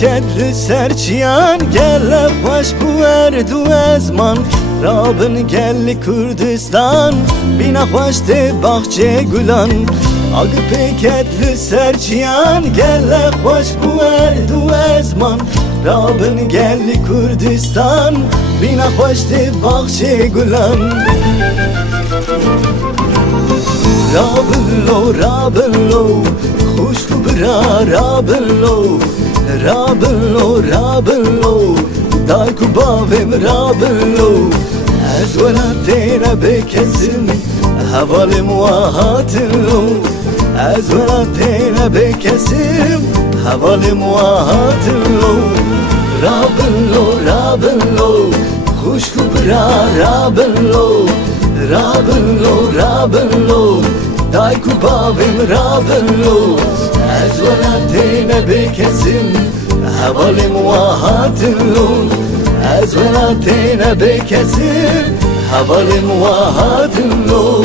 کدل سرچیان گل خوش بود و ازمان رابن گل کردستان بینا خوشت باغچه گلان آگ کدل سرچیان گل خوش بود و ازمان رابن گل کردستان بینا خوشت باغچه گلان رابن لو خوش برا رابن لو دایکو باویم رابن لو از ولاتینا بکسیم حوال موهات لو از ولاتینا بکسیم حوال موهات لو رابن لو خوشکو برا رابن لو دایکو باویم رابن لو از ولاتینا بکسیم حوال موهات لو از ولاتینا بکسیم حوال موهات لو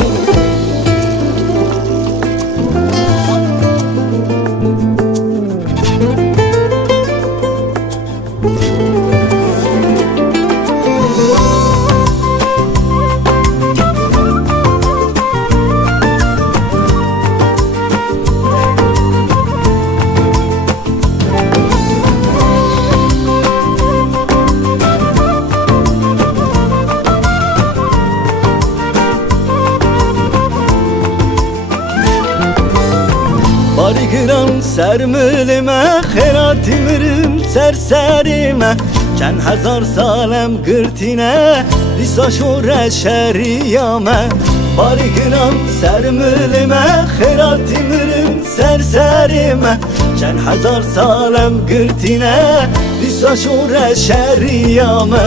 بارگران سرملمه خیراتی مرم سرسریمه چند هزار سالم گرتینه دیسا شور شریامه بارگران سرملمه خیراتی مرم سرسریمه چند هزار سالم گرتینه دیسا شور شریامه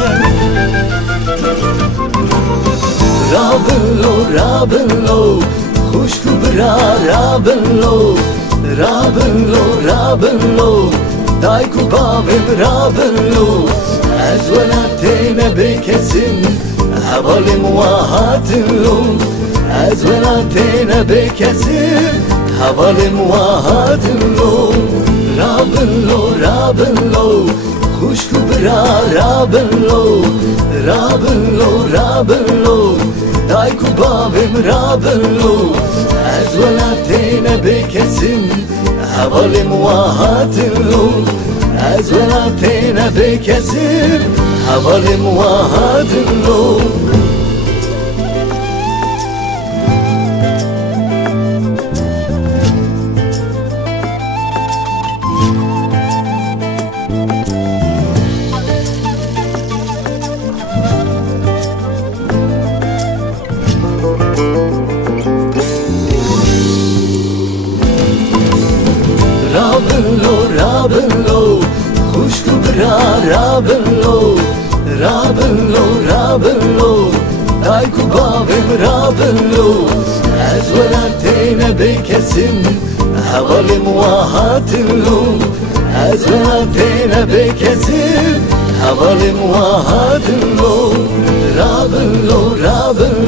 رابن لو خوشکو برا رابن لو دایکو باویم رابن لو از ولاتینا بکسیم حوال موهات لو از ولاتینا بکسیم حوال موهات لو رابن لو خوشکو برا رابن لو دایکو باویم رابن لو از ولاتینا بکسیم حوال موهات لو از ولاتینا بکسیم حوال موهات لو رابن لو خوشکو برا رابن لو دایکو باویم رابن لو از ولاتینا بکسیم حوال موهات لو از ولاتینا بکسیم حوال موهات لو رابن